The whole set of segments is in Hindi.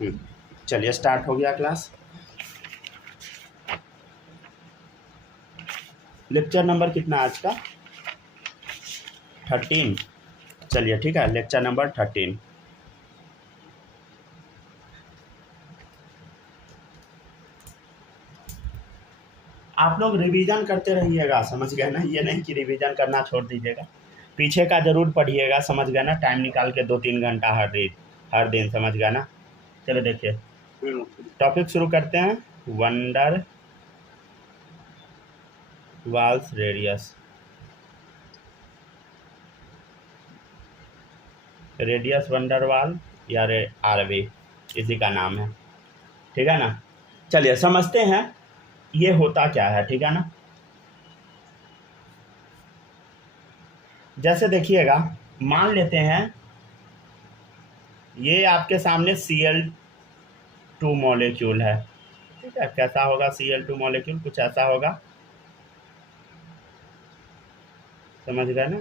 चलिए स्टार्ट हो गया क्लास। लेक्चर नंबर कितना आज का? 13। चलिए ठीक है, लेक्चर नंबर 13। आप लोग रिवीजन करते रहिएगा, समझ गए ना? ये नहीं कि रिवीजन करना छोड़ दीजिएगा, पीछे का जरूर पढ़िएगा, समझ गए ना? टाइम निकाल के 2-3 घंटा हर दिन, समझ गए ना? चलो देखिए टॉपिक शुरू करते हैं। Van der Waals radius. Radius van der Waal या आरवी इसी का नाम है, ठीक है ना? चलिए समझते हैं ये होता क्या है, ठीक है ना? जैसे देखिएगा, मान लेते हैं ये आपके सामने Cl2 मॉलिक्यूल है, ठीक है? कैसा होगा Cl2 मॉलिक्यूल? कुछ ऐसा होगा, समझ गए ना?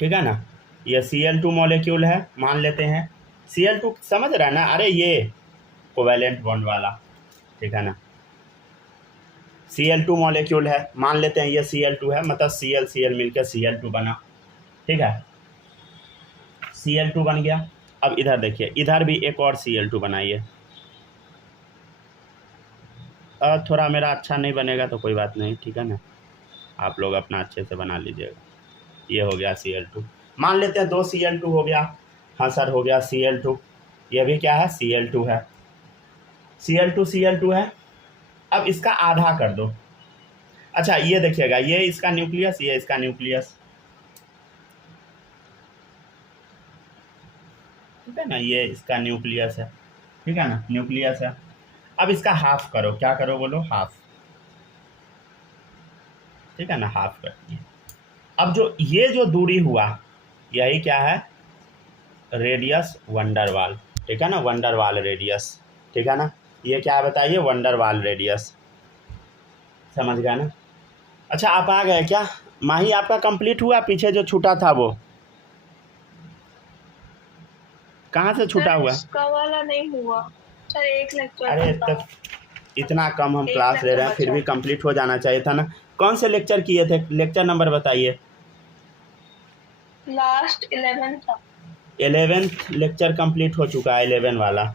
ठीक है ना? ये Cl2 मॉलिक्यूल है, मान लेते हैं। Cl2 समझ रहा है ना? अरे ये कोवैलेंट बॉन्ड वाला, ठीक है ना? Cl2 मॉलिक्यूल है, मान लेते हैं ये Cl2 है, मतलब Cl मिलकर Cl2 बना, ठीक है? Cl2 बन गया। अब इधर देखिए, इधर भी एक और Cl2 बनाइए। थोड़ा मेरा अच्छा नहीं बनेगा तो कोई बात नहीं, ठीक है ना? आप लोग अपना अच्छे से बना लीजिएगा। ये हो गया Cl2, मान लेते हैं 2 Cl2 हो गया। हाँ सर हो गया Cl2, ये भी क्या है? Cl2 है। Cl2 है। अब इसका आधा कर दो। अच्छा ये देखिएगा, ये इसका न्यूक्लियस, ये इसका न्यूक्लियस, ठीक है ना? ये इसका न्यूक्लियस है, ठीक है ना? न्यूक्लियस है। अब इसका हाफ करो, क्या करो बोलो? हाफ, ठीक है ना? हाफ कर दिए। अब ये जो दूरी हुआ, यही क्या है? रेडियस वंडरवाल, ठीक है ना? वंडरवाल रेडियस, ठीक है ना? ये क्या बताइए? वंडरवाल रेडियस, समझ गए ना? अच्छा आप आ गए क्या? माही आपका कंप्लीट हुआ? पीछे जो छूटा था वो कहाँ से छूटा हुआ? इसका वाला नहीं हुआ सर, एक लेक्चर। अरे इतना कम हम क्लास ले रहे हैं, फिर भी कंप्लीट हो जाना चाहिए था ना? कौन से लेक्चर किए थे? लेक्चर नंबर बताइए। लास्ट 11 था। 11th लेक्चर कंप्लीट हो चुका है, 11 वाला।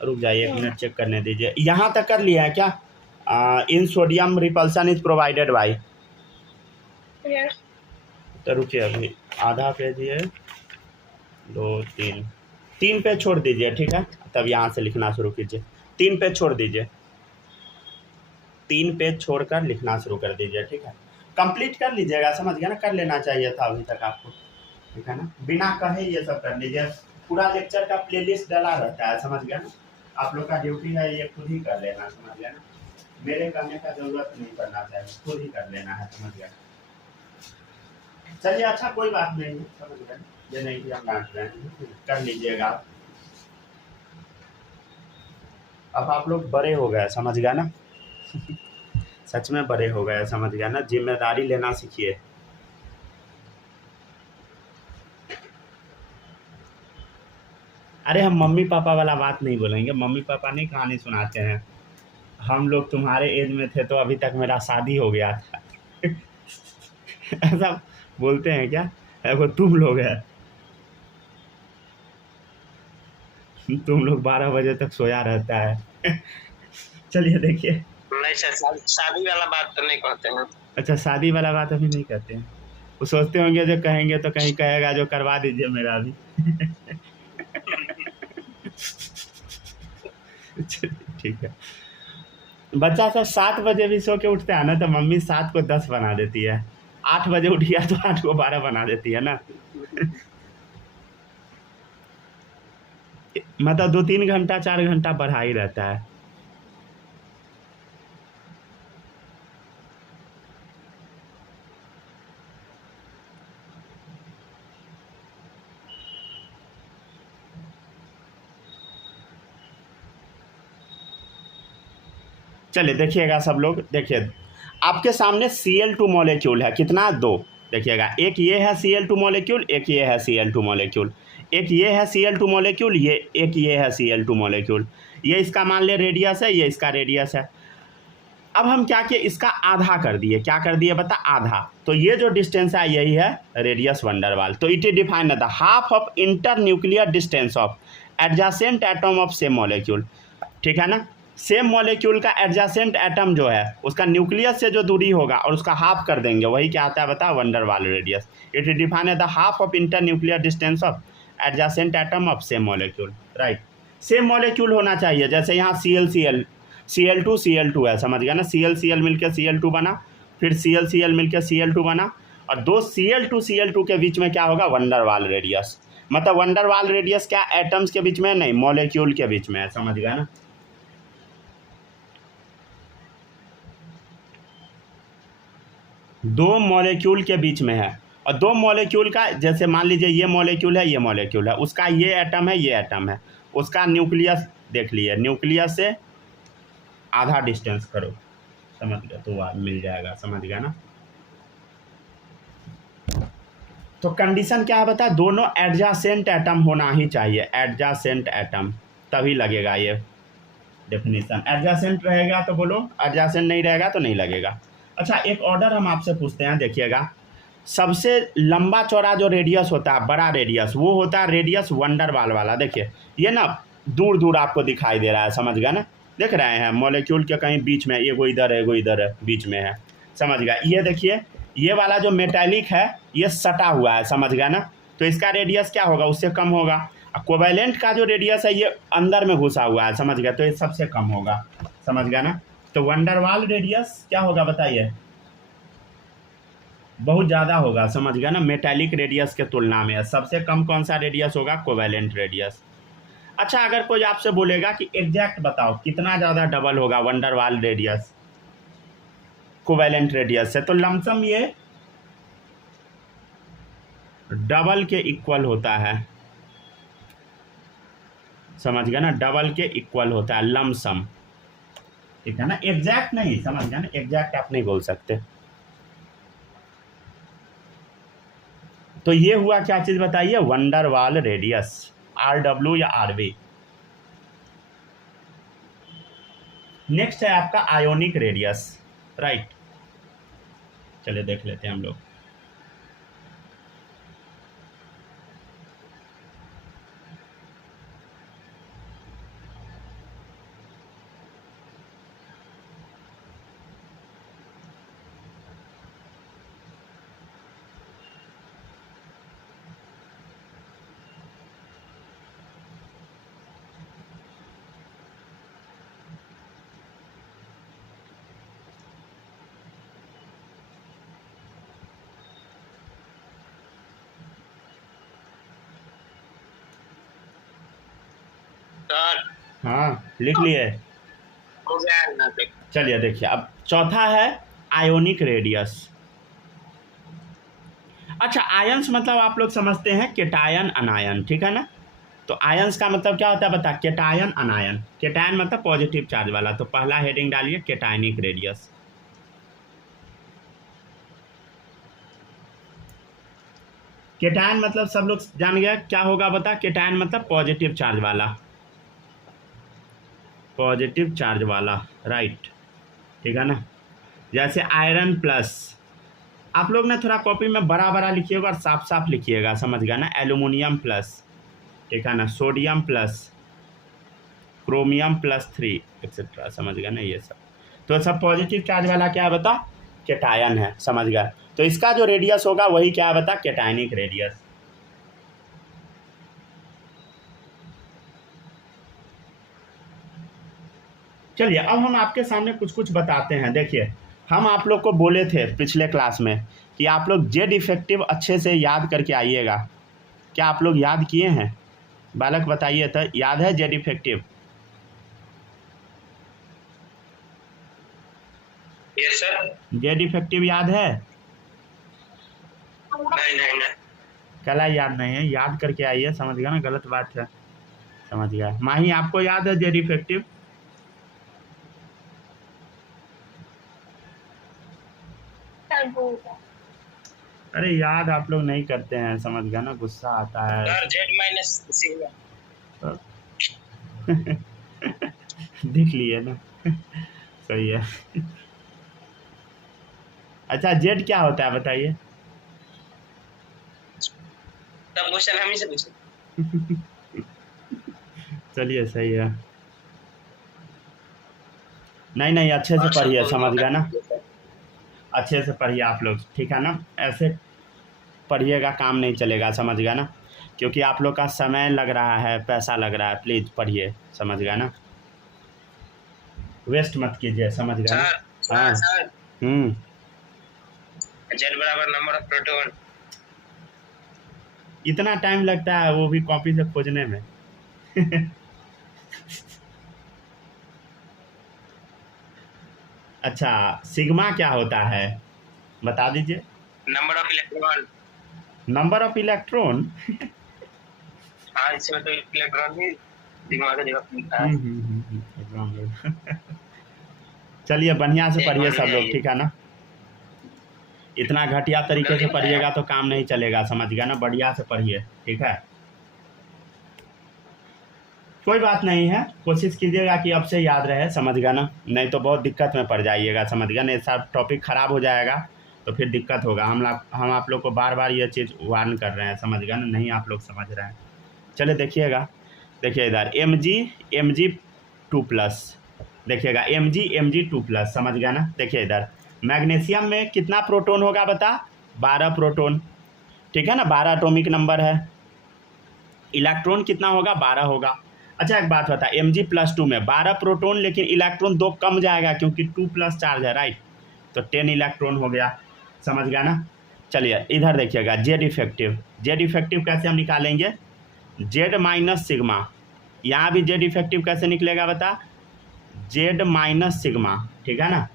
रुक जाइए 1 मिनट चेक करने दीजिए। यहाँ तक कर लिया है क्या? इन sodium repulsion is provided by. Yes. तो रुकिए, अभी आधा पेज है, 3 पेज छोड़ दीजिए, ठीक है? तब यहाँ से लिखना शुरू कीजिए। 3 पेज छोड़ दीजिए, 3 पेज छोड़कर लिखना शुरू कर दीजिए, ठीक है? कंप्लीट कर लीजिएगा, समझ गया ना? कर लेना चाहिए था अभी तक आपको, ठीक है ना? बिना कहे ये सब कर लीजिए। पूरा लेक्चर का प्लेलिस्ट डला रहता है, समझ गया ना? आप लोग का ड्यूटी है ये खुद ही कर लेना, समझ गया ना? मेरे करने का जरूरत नहीं पड़ना चाहिए, खुद ही कर लेना है, समझ गया? चलिए अच्छा कोई बात नहीं है, समझ गए? ये नहीं कि हम डांट रहे हैं, कर लीजिएगा। अब आप लोग बड़े हो गए, समझ गया ना? सच में बड़े हो गए, समझ गया ना? जिम्मेदारी लेना सीखिए। अरे हम मम्मी पापा वाला बात नहीं बोलेंगे, मम्मी पापा नहीं कहानी सुनाते हैं। हम लोग तुम्हारे एज में थे तो अभी तक मेरा शादी हो गया था। ऐसा बोलते हैं क्या? वो तुम लोग है, तुम लोग 12 बजे तक सोया रहता है। चलिए देखिए, नहीं सर, शादी वाला बात तो नहीं कहते हैं। अच्छा शादी वाला बात अभी नहीं कहते हैं। वो सोचते होंगे जो कहेंगे तो कहीं कहेगा जो करवा दीजिए मेरा भी। ठीक है। बच्चा सब 7 बजे भी सो के उठता है ना, तो मम्मी 7 को 10 बना देती है। 8 बजे उठ गया तो 8 को 12 बना देती है ना। मतलब 2-3 घंटा 4 घंटा बढ़ा ही रहता है। चलिए देखिएगा सब लोग, देखिए आपके सामने Cl2 मॉलिक्यूल है, कितना? 2, देखिएगा, एक ये है Cl2 मॉलिक्यूल, एक ये है Cl2 मॉलिक्यूल, एक ये है Cl2 मॉलिक्यूल, एक ये है Cl2 मॉलिक्यूल। ये इसका मान ले रेडियस है, ये इसका रेडियस है। अब हम क्या किए, इसका आधा कर दिए। क्या कर दिए बता, आधा। तो ये जो डिस्टेंस है यही है रेडियस वंडरवाल। तो it is defined the half of inter nuclear distance of adjacent atom of same molecule. ठीक है ना, सेम मॉलिक्यूल का एडजेसेंट एटम जो है उसका न्यूक्लियस से जो दूरी होगा और उसका हाफ कर देंगे, वही क्या आता है बता, van der Waals radius. It is defined the half of inter nuclear distance of adjacent atom of same molecule. Right, same molecule होना चाहिए। जैसे यहाँ Cl2 है, समझ गया ना, Cl मिलकर Cl2 बना, फिर Cl मिलकर Cl2 बना, और दो Cl2 के बीच में क्या होगा, वंडरवाल रेडियस। मतलब वंडरवाल रेडियस क्या एटम्स के बीच में नहीं, मॉलिक्यूल के बीच में है, समझ गया ना। दो मॉलिक्यूल के बीच में है, और दो मॉलिक्यूल का, जैसे मान लीजिए ये मॉलिक्यूल है, ये मॉलिक्यूल है, उसका ये एटम है, ये एटम है, उसका न्यूक्लियस देख लिए, न्यूक्लियस से आधा डिस्टेंस करो, समझ गया, तो मिल जाएगा, समझ गया ना। तो कंडीशन क्या है बता, दोनों एडजेसेंट एटम होना ही चाहिए, एडजेसेंट एटम, तभी लगेगा ये डेफिनेशन। एडजेसेंट रहेगा तो बोलो, एडजेसेंट नहीं रहेगा तो नहीं लगेगा। अच्छा, एक ऑर्डर हम आपसे पूछते हैं, देखिएगा, सबसे लंबा चौड़ा जो रेडियस होता है, बड़ा रेडियस, वो होता है रेडियस वंडरवाल वाला। देखिए ये ना दूर दूर आपको दिखाई दे रहा है, समझ गया ना, देख रहे हैं मॉलिक्यूल के कहीं बीच में, एगो इधर है, एगो इधर है, बीच में है, समझ गया। ये देखिए, ये वाला जो मेटालिक है ये सटा हुआ है, समझ गया ना, तो इसका रेडियस क्या होगा, उससे कम होगा। कोवैलेंट का जो रेडियस है ये अंदर में घुसा हुआ है, समझ गया, तो ये सबसे कम होगा, समझ गया ना। तो वंडरवाल रेडियस क्या होगा बताइए, बहुत ज़्यादा होगा, समझ गया ना, मेटालिक रेडियस के तुलना में। सबसे कम कौन सा रेडियस होगा, कोवैलेंट रेडियस। अच्छा, अगर कोई आपसे बोलेगा कि एग्जैक्ट बताओ कितना ज़्यादा डबल होगा वंडरवाल रेडियस कोवैलेंट रेडियस से, तो लमसम ये डबल के इक्वल होता है, समझ गया ना, डबल के इक्वल होता है लमसम, ठीक है ना, एग्जैक्ट नहीं, समझ गया ना, एग्जैक्ट आप नहीं बोल सकते। तो ये हुआ क्या चीज़ बताइए, वंडरवाल रेडियस, RW या RV। नेक्स्ट है आपका आयोनिक रेडियस। राइट, चलिए देख लेते हैं हम लोग। सर हाँ, लिख लिए। हो गया ना, देख चलिए देखिए, अब चौथा है आयोनिक रेडियस। अच्छा, आयंस मतलब आप लोग समझते हैं केटायन अनायन, ठीक है ना। तो आयंस का मतलब क्या होता है बता, केटायन अनायन। केटायन मतलब पॉजिटिव चार्ज वाला, तो पहला हेडिंग डालिए केटायनिक रेडियस। केटायन मतलब सब लोग जान गया क्या होगा बता, केटायन मतलब पॉजिटिव चार्ज वाला, पॉजिटिव चार्ज वाला, राइट, ठीक है ना। जैसे आयरन प्लस, आप लोग ना थोड़ा कॉपी में बड़ा बड़ा लिखिएगा और साफ साफ लिखिएगा, समझ गया ना। एल्यूमिनियम प्लस, ठीक है ना, सोडियम प्लस, क्रोमियम +3 एक्सेट्रा, समझ गया ना, ये सब। तो सब पॉजिटिव चार्ज वाला क्या है बता, केटायन है, समझ गया। तो इसका जो रेडियस होगा वही क्या है बता, केटायनिक रेडियस। चलिए अब हम आपके सामने कुछ कुछ बताते हैं। देखिए, हम आप लोग को बोले थे पिछले क्लास में कि आप लोग जेड इफेक्टिव अच्छे से याद करके आइएगा। क्या आप लोग याद किए हैं बालक, बताइए तो, याद है Z effective? Yes sir. Z effective याद है? नहीं नहीं नहीं, कला याद नहीं है, याद करके आइए, समझ गया ना, गलत बात है, समझ गया। माही आपको याद है जेड इफेक्टिव? अरे याद आप लोग नहीं करते हैं, समझ गया ना, गुस्सा आता है। Sir Z minus sigma. देख लिए ना। सही है। अच्छा जेड क्या होता है बताइए। तब क्वेश्चन हम ही से पूछे। चलिए सही है। नहीं नहीं अच्छे से पढ़िए, समझ गया ना, अच्छे से पढ़िए आप लोग, ठीक है ना। ऐसे पढ़िएगा काम नहीं चलेगा, समझ गया ना, क्योंकि आप लोग का समय लग रहा है, पैसा लग रहा है, प्लीज़ पढ़िए, समझ गया ना, वेस्ट मत कीजिए, समझ गया ना। हाँ सर जेड बराबर नंबर ऑफ प्रोटॉन। इतना टाइम लगता है वो भी कॉपी से खोजने में। अच्छा सिग्मा क्या होता है बता दीजिए। Number of electron. Number of electron. हाँ इसमें तो इलेक्ट्रॉन भी सिग्मा की जगह लिखा है। चलिए बढ़िया से पढ़िए सब लोग, ठीक है ना। इतना घटिया तरीके से पढ़िएगा तो काम नहीं चलेगा, समझ गया ना, बढ़िया से पढ़िए, ठीक है। कोई बात नहीं है, कोशिश कीजिएगा कि अब से याद रहे, समझ गया ना, नहीं तो बहुत दिक्कत में पड़ जाइएगा, समझ गया ना, सब टॉपिक ख़राब हो जाएगा तो फिर दिक्कत होगा। हम आप लोग को बार बार ये चीज़ वार्न कर रहे हैं, समझ गया ना, नहीं आप लोग समझ रहे हैं। चलिए देखिएगा, देखिए इधर Mg2+, देखिएगा Mg2+, समझ गया ना। देखिए इधर मैग्नीशियम में कितना प्रोटॉन होगा बता, 12 प्रोटॉन, ठीक है ना, 12 एटॉमिक नंबर है। इलेक्ट्रॉन कितना होगा, 12 होगा। अच्छा एक बात बता, Mg+2 में 12 प्रोटॉन, लेकिन इलेक्ट्रॉन 2 कम जाएगा क्योंकि 2+ चार्ज है, राइट, तो 10 इलेक्ट्रॉन हो गया, समझ गया ना। चलिए इधर देखिएगा जेड इफेक्टिव, जेड इफेक्टिव कैसे हम निकालेंगे, जेड माइनस सिग्मा, यहाँ भी जेड इफेक्टिव कैसे निकलेगा बता, जेड माइनस सिग्मा, ठीक है ना।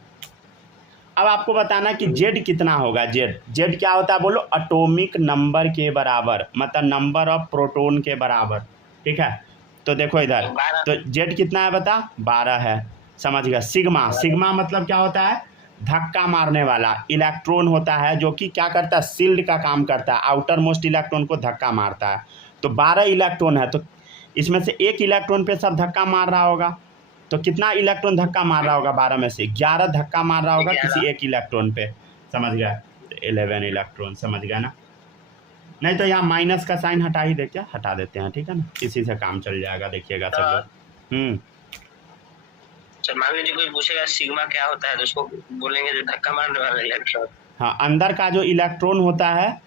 अब आपको बताना कि जेड कितना होगा, जेड क्या होता है बोलो, एटॉमिक नंबर के बराबर, मतलब नंबर ऑफ प्रोटॉन के बराबर, ठीक है। तो देखो इधर, तो जेड कितना है बता, 12 है, समझ गया। सिग्मा मतलब क्या होता है, धक्का मारने वाला इलेक्ट्रॉन होता है, जो कि क्या करता है, शील्ड का काम करता है, आउटर मोस्ट इलेक्ट्रॉन को धक्का मारता है। तो 12 इलेक्ट्रॉन है, तो इसमें से एक इलेक्ट्रॉन पे सब धक्का मार रहा होगा, तो कितना इलेक्ट्रॉन धक्का मार रहा होगा, 12 में से 11 धक्का मार रहा होगा किसी एक इलेक्ट्रॉन पे, समझ गया, तो 11 इलेक्ट्रॉन, समझ गया ना। नहीं तो यहाँ माइनस का साइन हटा ही दे, क्या हटा देते हैं, ठीक है ना, इसी से काम चल जाएगा, देखिएगा सब लोग। सर मान लीजिए कोई पूछेगा सिग्मा क्या होता है तो उसको बोलेंगे जो धक्का मारने वाला इलेक्ट्रॉन। हाँ अंदर का जो इलेक्ट्रॉन होता है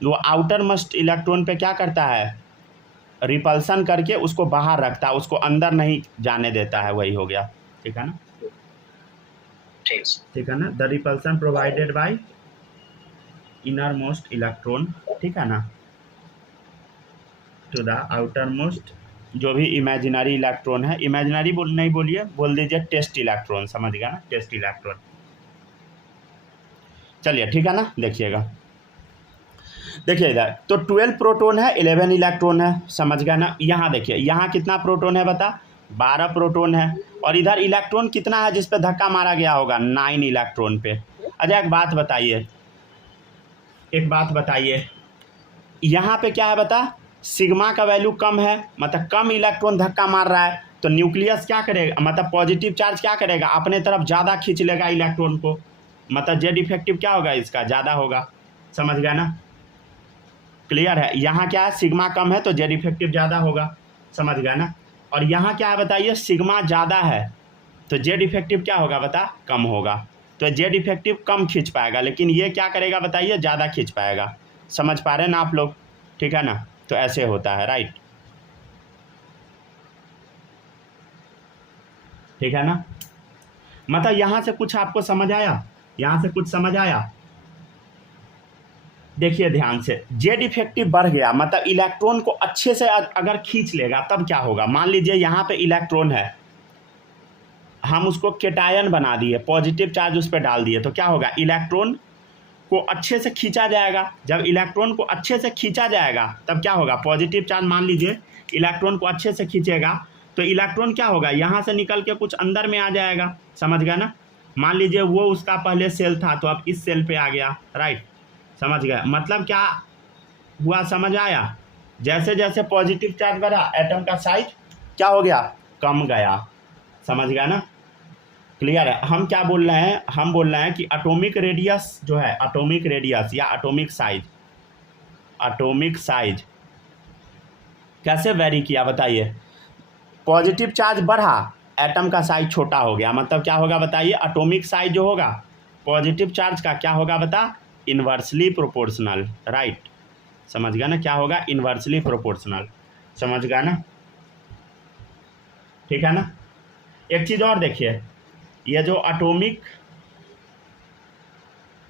वो आउटर मोस्ट इलेक्ट्रॉन पे क्या करता है, रिपल्सन करके उसको बाहर रखता है, उसको अंदर नहीं जाने देता है, वही हो गया, ठीक है ना, ठीक है ना। The repulsion provided by inner most electron, ठीक है ना, टू द आउटर मोस्ट, जो भी इमेजिनरी इलेक्ट्रॉन है, इमेजिनरी नहीं बोलिए, बोल दीजिए टेस्ट इलेक्ट्रॉन, समझ गया ना, टेस्ट इलेक्ट्रॉन। चलिए ठीक है ना, देखिएगा, देखिए इधर तो 12 प्रोटॉन है, 11 इलेक्ट्रॉन है, समझ गया ना। यहाँ देखिए, यहाँ कितना प्रोटॉन है बता, 12 प्रोटॉन है, और इधर इलेक्ट्रॉन कितना है जिस पे धक्का मारा गया होगा, 9 इलेक्ट्रॉन पे। अच्छा एक बात बताइए, यहाँ पे क्या है बता, सिग्मा का वैल्यू कम है, मतलब कम इलेक्ट्रॉन धक्का मार रहा है, तो न्यूक्लियस क्या करेगा, मतलब पॉजिटिव चार्ज क्या करेगा, अपने तरफ ज़्यादा खींच लेगा इलेक्ट्रॉन को, मतलब जेड इफेक्टिव क्या होगा, इसका ज़्यादा होगा, समझ गया ना, क्लियर है। यहाँ क्या है, सिग्मा कम है तो जेड इफेक्टिव ज़्यादा होगा, समझ गया ना। और यहाँ क्या है बताइए, सिग्मा ज़्यादा है तो जेड इफेक्टिव क्या होगा बता, कम होगा, तो जेड इफेक्टिव कम खींच पाएगा, लेकिन ये क्या करेगा बताइए, ज़्यादा खींच पाएगा, समझ पा रहे हैं ना आप लोग, ठीक है ना। तो ऐसे होता है, राइट, ठीक है ना। मतलब यहाँ से कुछ आपको समझ आया, यहाँ से कुछ समझ आया, देखिए ध्यान से, जेड इफेक्टिव बढ़ गया, मतलब इलेक्ट्रॉन को अच्छे से अगर खींच लेगा तब क्या होगा, मान लीजिए यहाँ पे इलेक्ट्रॉन है, हम उसको केटायन बना दिए, पॉजिटिव चार्ज उस पर डाल दिए, तो क्या होगा, इलेक्ट्रॉन को अच्छे से खींचा जाएगा, जब इलेक्ट्रॉन को अच्छे से खींचा जाएगा तब क्या होगा, पॉजिटिव चार्ज मान लीजिए इलेक्ट्रॉन को अच्छे से खींचेगा तो इलेक्ट्रॉन क्या होगा, यहाँ से निकल के कुछ अंदर में आ जाएगा, समझ गया ना। मान लीजिए वो उसका पहले सेल था तो अब इस सेल पे आ गया, राइट, समझ गए? मतलब क्या हुआ, समझ आया? जैसे जैसे पॉजिटिव चार्ज बढ़ा एटम का साइज क्या हो गया, कम गया। समझ गया ना? क्लियर है? हम क्या बोल रहे हैं, हम बोल रहे हैं कि एटॉमिक रेडियस जो है, एटॉमिक रेडियस या एटॉमिक साइज कैसे वेरी किया बताइए? पॉजिटिव चार्ज बढ़ा एटम का साइज छोटा हो गया, मतलब क्या होगा बताइए? एटॉमिक साइज जो होगा पॉजिटिव चार्ज का क्या होगा बता, इन्वर्सली प्रोपोर्शनल, राइट। समझ गया ना? क्या होगा, इन्वर्सली प्रोपोर्शनल। समझ गया ना? ठीक है ना? एक चीज़ और देखिए, ये जो एटॉमिक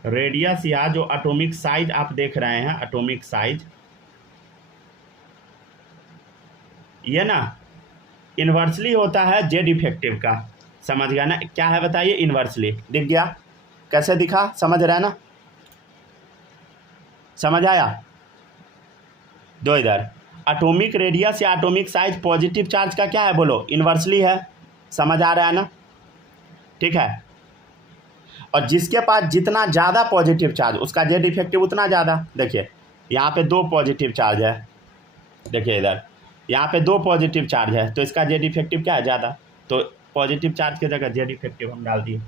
रेडियस या जो एटॉमिक साइज आप देख रहे हैं, एटॉमिक साइज, ये ना इन्वर्सली होता है जेड इफेक्टिव का। समझ गया ना? क्या है बताइए, इन्वर्सली। दिख गया? कैसे दिखा, समझ रहे हैं ना? समझ आया? दो इधर एटॉमिक रेडियस या एटॉमिक साइज पॉजिटिव चार्ज का क्या है बोलो, इन्वर्सली है। समझ आ रहा है ना? ठीक है। और जिसके पास जितना ज़्यादा पॉजिटिव चार्ज उसका जेड इफेक्टिव उतना ज़्यादा। देखिए यहाँ पे 2 पॉजिटिव चार्ज है, देखिए इधर यहाँ पे 2 पॉजिटिव चार्ज है, तो इसका जेड इफेक्टिव क्या है, ज़्यादा। तो पॉजिटिव चार्ज की जगह जेड इफेक्टिव हम डाल दिए।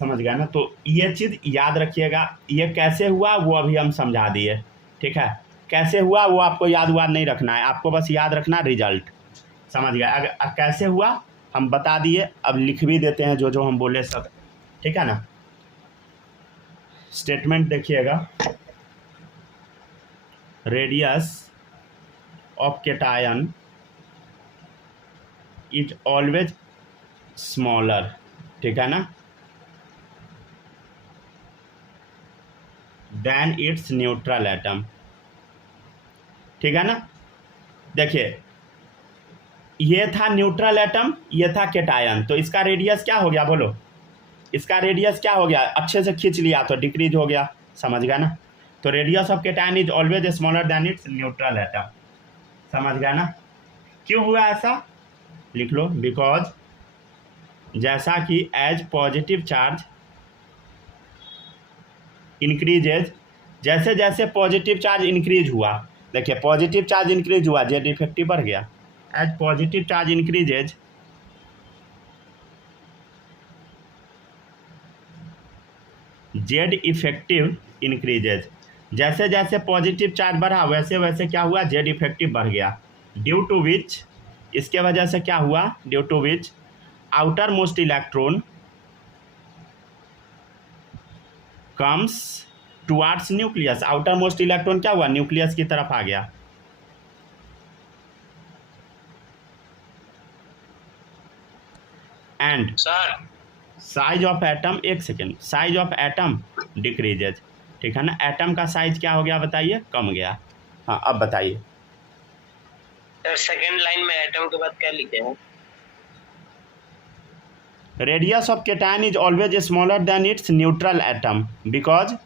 समझ गया ना? तो ये चीज़ याद रखिएगा। ये कैसे हुआ वो अभी हम समझा दिए, ठीक है? कैसे हुआ वो आपको याद नहीं रखना है, आपको बस याद रखना रिजल्ट। समझ गया? अगर कैसे हुआ हम बता दिए, अब लिख भी देते हैं जो जो हम बोले सब, ठीक है ना? स्टेटमेंट देखिएगा, radius of cation is always smaller, ठीक है ना, देन इट्स न्यूट्रल एटम, ठीक है ना? देखिए ये था न्यूट्रल एटम, ये था कैटायन, तो इसका रेडियस क्या हो गया बोलो, इसका रेडियस क्या हो गया, अच्छे से खींच लिया तो डिक्रीज हो गया। समझ गया ना? तो radius of cation is always smaller than its neutral atom. समझ गया ना? क्यों हुआ ऐसा, लिख लो, बिकॉज जैसा कि एज पॉजिटिव चार्ज इंक्रीजेज, जैसे जैसे पॉजिटिव चार्ज इंक्रीज हुआ, देखिए पॉजिटिव चार्ज इंक्रीज हुआ जेड इफेक्टिव बढ़ गया। As positive charge increases Z effective increases, जैसे जैसे पॉजिटिव चार्ज बढ़ा वैसे वैसे क्या हुआ, जेड इफेक्टिव बढ़ गया। ड्यू टू विच, इसके वजह से क्या हुआ, due to which outer most electron comes towards nucleus, outer most electron क्या हुआ, न्यूक्लियस की तरफ आ गया। And sir size of atom, एक second, size of atom decreases, ठीक है ना? एटम का साइज क्या हो गया बताइए, कम गया। हाँ अब बताइए। सेकंड लाइन में एटम के बाद क्या लिखे हैं? Radius of cation is always smaller than its neutral atom because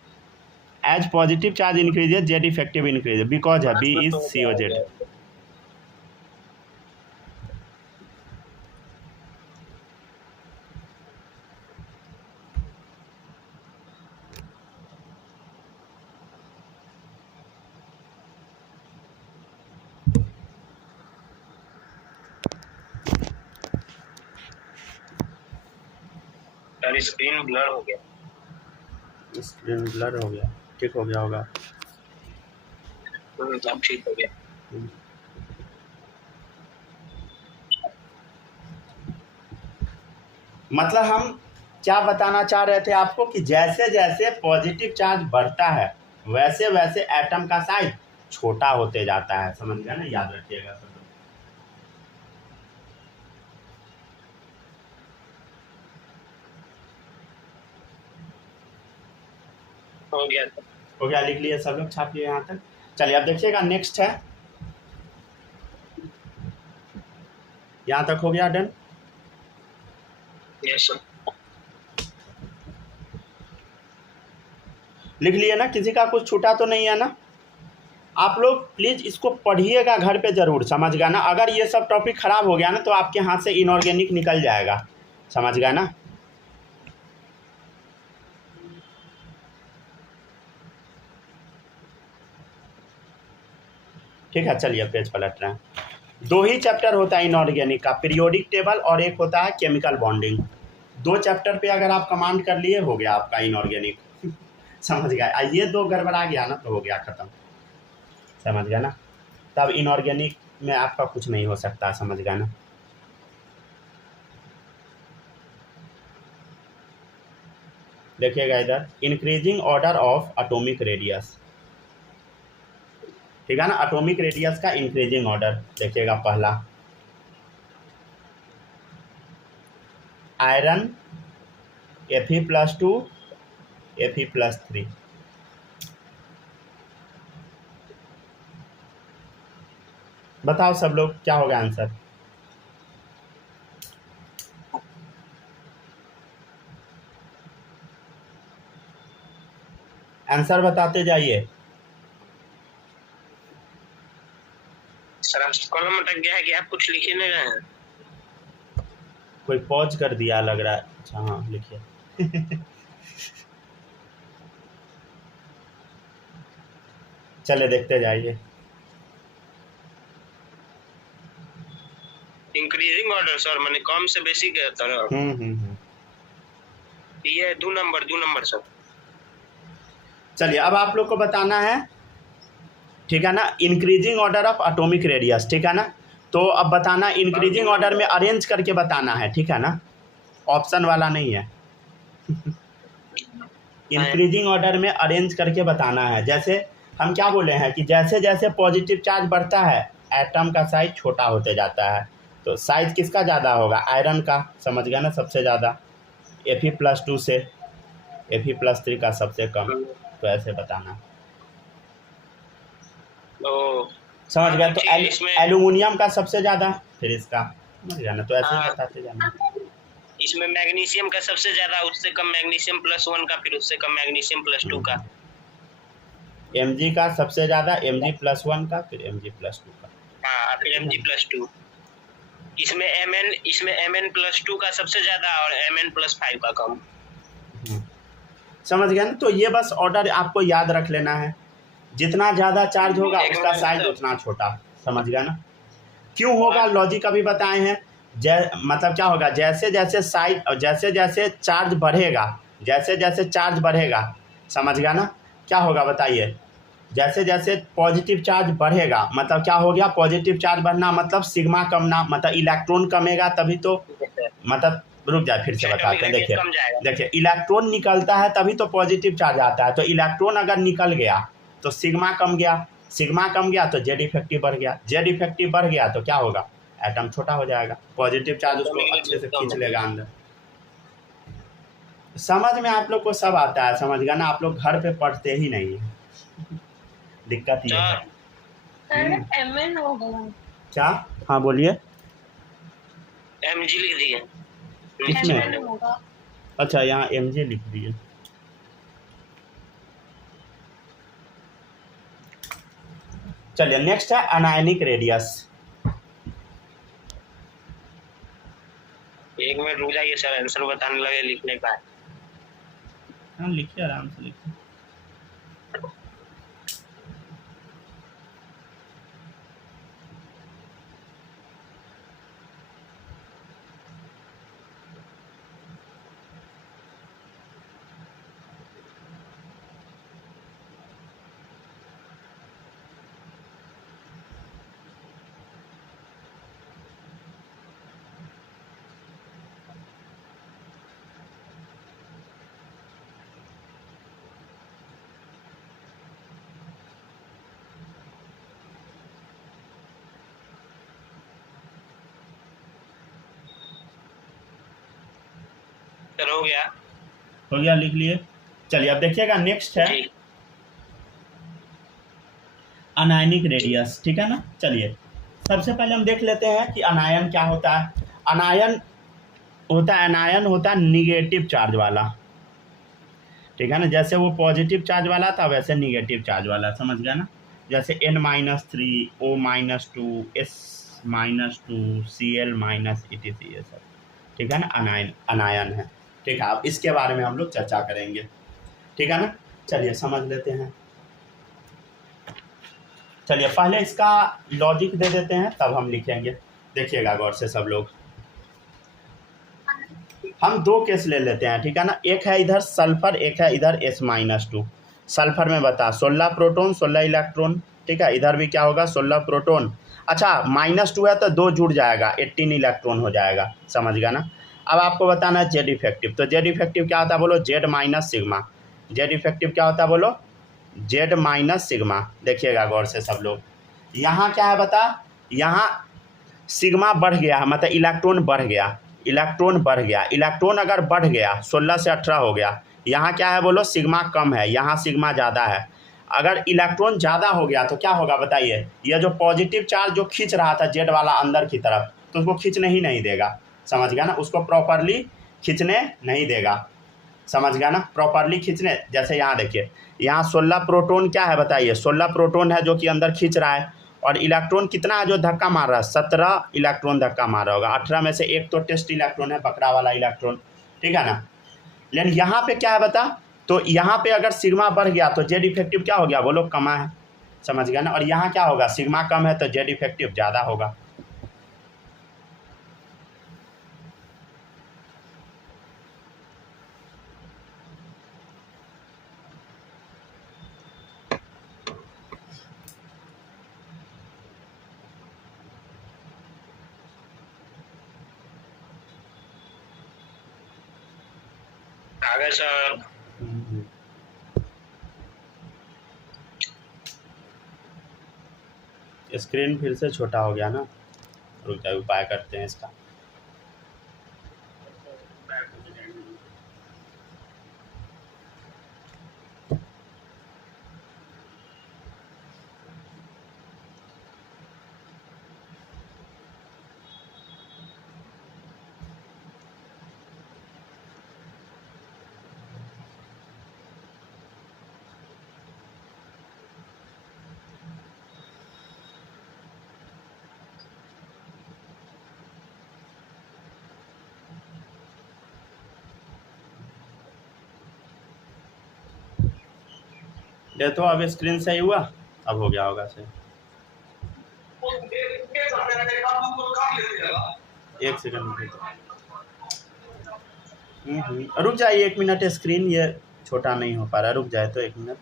as positive charge increases Z effective increases, because है, B is C O Z. Sir screen blur हो गया। स्क्रीन ब्लर हो गया, ठीक हो गया होगा। अब ठीक हो गया। मतलब हम क्या बताना चाह रहे थे आपको कि जैसे जैसे पॉजिटिव चार्ज बढ़ता है वैसे वैसे एटम का साइज छोटा होते जाता है। समझ गया ना? याद रखिएगा सब। हो गया हो गया, लिख लिए सब लोग, छाप लिए यहाँ तक। चलिए अब देखिएगा, नेक्स्ट है, यहाँ तक हो गया, डन। Yes sir. लिख लिए ना? किसी का कुछ छूटा तो नहीं है ना? आप लोग प्लीज़ इसको पढ़िएगा घर पे ज़रूर। समझ गया ना? अगर ये सब टॉपिक ख़राब हो गया ना तो आपके हाथ से इनऑर्गेनिक निकल जाएगा। समझ गया ना? ठीक है, चलिए पेज पलट रहे हैं। 2 ही चैप्टर होता है इनऑर्गेनिक का, पीरियोडिक टेबल और एक होता है केमिकल बॉन्डिंग। 2 चैप्टर पे अगर आप कमांड कर लिए हो गया आपका इनऑर्गेनिक। समझ गए, ये 2 गड़बड़ा गया ना तो हो गया ख़त्म, समझ गया ना। तब इनऑर्गेनिक में आपका कुछ नहीं हो सकता, समझ गया ना। देखिएगा इधर, increasing order of atomic radius, ठीक है ना। एटॉमिक रेडियस का इंक्रीजिंग ऑर्डर देखिएगा, पहला आयरन Fe+2 Fe+3, बताओ सब लोग क्या होगा आंसर। आंसर बताते जाइए। सर आप कॉलम अटक गया है कि आप कुछ लिखे नहीं रहे हैं? कोई पॉज कर दिया लग रहा है। अच्छा हाँ, लिखिए। चले देखते जाइए। इंक्रीजिंग ऑर्डर सर, मैंने कम से बेसी के तरह। ये 2 नंबर सर। चलिए अब आप लोग को बताना है, ठीक है ना, increasing order of atomic radius, ठीक है ना। तो अब बताना इंक्रीजिंग ऑर्डर में अरेंज करके बताना है, ठीक है ना, ऑप्शन वाला नहीं है। इंक्रीजिंग ऑर्डर में अरेंज करके बताना है। जैसे हम क्या बोले हैं कि जैसे जैसे पॉजिटिव चार्ज बढ़ता है एटम का साइज छोटा होते जाता है। तो साइज किसका ज़्यादा होगा? आयरन का, समझ गया ना, सबसे ज़्यादा। Fe+2 से Fe+3 का सबसे कम। तो ऐसे बताना, समझ गया। तो एल्यूमिनियम का सबसे ज़्यादा, फिर इसका, समझ गया ना। तो ऐसे ही बताते जाना। इसमें मैग्नीशियम का सबसे ज्यादा, उससे कम मैग्नीशियम +1 का, फिर उससे कम मैग्नीशियम +2 का। Mg का सबसे ज़्यादा, Mg+1 का, फिर Mg+2 का। हाँ, फिर Mg+2। इसमें Mn+2 का सबसे ज्यादा और Mn+5 का कम। समझ गया ना। तो ये बस ऑर्डर आपको याद रख लेना है। जितना ज़्यादा चार्ज होगा उसका साइज उतना छोटा, समझ गया ना। क्यों होगा लॉजिक अभी बताए हैं। मतलब क्या होगा, जैसे जैसे साइज, जैसे जैसे चार्ज बढ़ेगा, जैसे जैसे चार्ज बढ़ेगा, समझ गया ना। क्या होगा बताइए, जैसे जैसे पॉजिटिव चार्ज बढ़ेगा मतलब क्या हो गया, पॉजिटिव चार्ज बढ़ना मतलब सिग्मा कमना, मतलब इलेक्ट्रॉन कमेगा तभी तो, मतलब रुक जाए फिर से बताते हैं। देखिए इलेक्ट्रॉन निकलता है तभी तो पॉजिटिव चार्ज आता है। तो इलेक्ट्रॉन अगर निकल गया तो सिग्मा कम गया, सिग्मा कम गया तो जेड इफेक्टिव बढ़ गया, जेड इफेक्टिव बढ़ गया तो क्या होगा, एटम छोटा हो जाएगा, पॉजिटिव चार्ज उसको अच्छे से खींच लेगा अंदर। समझ में आप लोग को सब आता है, समझ गया ना। आप लोग घर पे पढ़ते ही नहीं है, दिक्कत ये है। Mn होगा क्या? हाँ बोलिए। Mg लिख दिए। किसमें? होगा। अच्छा यहाँ Mg लिख दिए। चलिए नेक्स्ट है अनायनिक रेडियस। एक मिनट रुक जाइए सर, आंसर बताने लगे लिखने का। हाँ लिखिए, आराम से लिखिए। सर हो गया, हो गया, लिख लिए। चलिए अब देखिएगा नेक्स्ट है अनायनिक रेडियस, ठीक है ना। चलिए सबसे पहले हम देख लेते हैं कि अनायन क्या होता है। अनायन होता है निगेटिव चार्ज वाला, ठीक है ना। जैसे वो पॉजिटिव चार्ज वाला था वैसे निगेटिव चार्ज वाला, समझ गया ना। जैसे N-3 O-2 S-2 Cl- etc ये सब, ठीक है ना, अनायन है, ठीक है। अब इसके बारे में हम लोग चर्चा करेंगे, ठीक है ना। चलिए समझ लेते हैं। चलिए पहले इसका लॉजिक दे देते हैं तब हम लिखेंगे, देखिएगा गौर से सब लोग। हम दो केस ले लेते हैं, ठीक है ना। एक है इधर सल्फर, एक है इधर S-2। सल्फर में बता 16 प्रोटॉन 16 इलेक्ट्रॉन, ठीक है। इधर भी क्या होगा 16 प्रोटॉन। अच्छा -2 है तो 2 जुड़ जाएगा, 18 इलेक्ट्रॉन हो जाएगा, समझ गया ना। अब आपको बताना है जेड इफेक्टिव। तो जेड इफेक्टिव क्या होता है बोलो, Z minus sigma. Z effective क्या होता है बोलो, जेड माइनस सिग्मा। देखिएगा गौर से सब लोग। यहाँ क्या है बता, यहाँ सिग्मा बढ़ गया है, मतलब इलेक्ट्रॉन बढ़ गया, इलेक्ट्रॉन बढ़ गया। इलेक्ट्रॉन अगर बढ़ गया 16 से 18 हो गया। यहाँ क्या है बोलो, सिग्मा कम है, यहाँ सिग्मा ज़्यादा है। अगर इलेक्ट्रॉन ज़्यादा हो गया तो क्या होगा बताइए, यह जो पॉजिटिव चार्ज जो खींच रहा था जेड वाला अंदर की तरफ, तो उसको खींचने ही नहीं देगा, समझ गया ना। उसको प्रॉपरली खींचने नहीं देगा, समझ गया ना, प्रॉपरली खींचने। जैसे यहाँ देखिए, यहाँ 16 प्रोटॉन क्या है बताइए, 16 प्रोटॉन है जो कि अंदर खींच रहा है, और इलेक्ट्रॉन कितना है जो धक्का मार रहा है, 17 इलेक्ट्रॉन धक्का मार रहा होगा। 18 में से एक तो टेस्ट इलेक्ट्रॉन है, बकरा वाला इलेक्ट्रॉन, ठीक है ना। लेकिन यहाँ पे क्या है बता, तो यहाँ पे अगर सिग्मा बढ़ गया तो जेड इफेक्टिव क्या हो गया बोलो, कमा है, समझ गया ना। और यहाँ क्या होगा, सिग्मा कम है तो जेड इफेक्टिव ज़्यादा होगा। आगे सर। स्क्रीन फिर से छोटा हो गया ना, रुक जाए उपाय करते हैं इसका। ये तो अब स्क्रीन सही हुआ, अब हो गया होगा सही। एक सेकंड रुक जाइए, 1 मिनट, स्क्रीन ये छोटा नहीं हो पा रहा, रुक जाए तो 1 मिनट।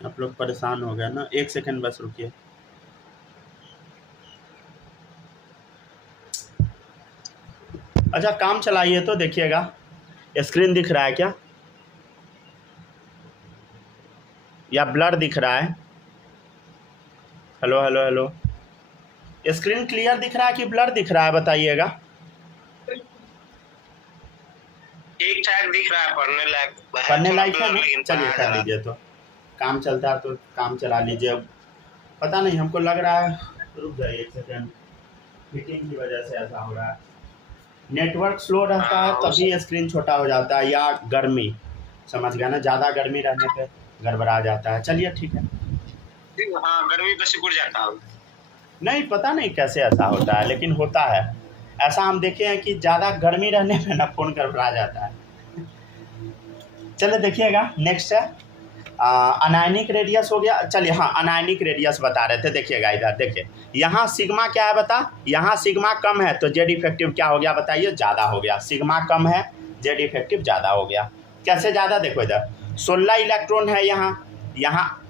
आप लोग परेशान हो गए ना, 1 सेकंड बस रुकिए। अच्छा काम चलाइए तो देखिएगा, स्क्रीन दिख रहा है क्या, या ब्लर दिख रहा है? Hello hello hello, screen clear दिख रहा है कि ब्लर दिख रहा है बताइएगा। ठीक ठाक दिख रहा है, पढ़ने लायक है ना। चलिए कर लीजिए, तो काम चलता है तो काम चला लीजिए। अब पता नहीं, हमको लग रहा है, रुक जाइए 1 सेकंड, हीटिंग की वजह से ऐसा हो रहा है। नेटवर्क स्लो रहता है तभी स्क्रीन छोटा हो जाता है, या गर्मी, समझ गया ना, ज़्यादा गर्मी रहने पे गड़बड़ा जाता है। चलिए ठीक है। हाँ, गर्मी पे सिकुड़ जाता है। नहीं पता नहीं कैसे ऐसा होता है, लेकिन होता है ऐसा। हम देखे हैं कि ज़्यादा गर्मी रहने पे ना फ़ोन गड़बड़ा जाता है। चलिए देखिएगा, नेक्स्ट है अनायनिक रेडियस हो गया। चलिए हाँ, अनायनिक रेडियस बता रहे थे, देखिएगा इधर देखिए, यहाँ सिग्मा क्या है बता, यहाँ सिग्मा कम है तो जेड इफेक्टिव क्या हो गया बताइए, ज़्यादा हो गया। सिग्मा कम है, जेड इफेक्टिव ज़्यादा हो गया। कैसे ज़्यादा, देखो इधर 16 इलेक्ट्रॉन है, यहाँ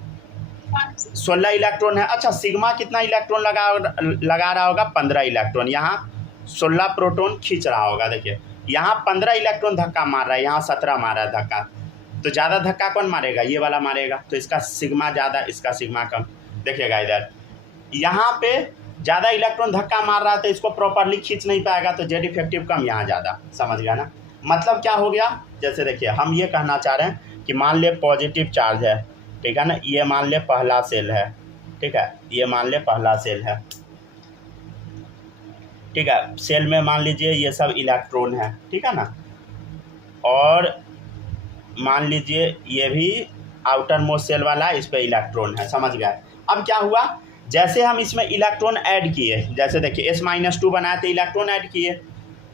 16 इलेक्ट्रॉन है। अच्छा सिग्मा कितना इलेक्ट्रॉन लगा रहा होगा, 15 इलेक्ट्रॉन। यहाँ 16 प्रोटॉन खींच रहा होगा, देखिए यहाँ 15 इलेक्ट्रॉन धक्का मार रहा है, यहाँ 17 मार रहा है धक्का। तो ज़्यादा धक्का कौन मारेगा, ये वाला मारेगा, तो इसका सिग्मा ज़्यादा, इसका सिग्मा कम। देखिएगा इधर, यहाँ पे ज़्यादा इलेक्ट्रॉन धक्का मार रहा है तो इसको प्रॉपरली खींच नहीं पाएगा, तो जेड इफेक्टिव कम, यहाँ ज़्यादा। समझ गया ना? मतलब क्या हो गया, जैसे देखिए हम ये कहना चाह रहे हैं कि मान ले पॉजिटिव चार्ज है, ठीक है ना, ये मान ले पहला सेल है, ठीक है, ये मान ले पहला सेल है, ठीक है, सेल में मान लीजिए ये सब इलेक्ट्रॉन है, ठीक है ना, और मान लीजिए ये भी आउटर मोस्ट सेल वाला है, इस पर इलेक्ट्रॉन है। समझ गए? अब क्या हुआ, जैसे हम इसमें इलेक्ट्रॉन ऐड किए, जैसे देखिए S-2 बनाए तो इलेक्ट्रॉन ऐड किए,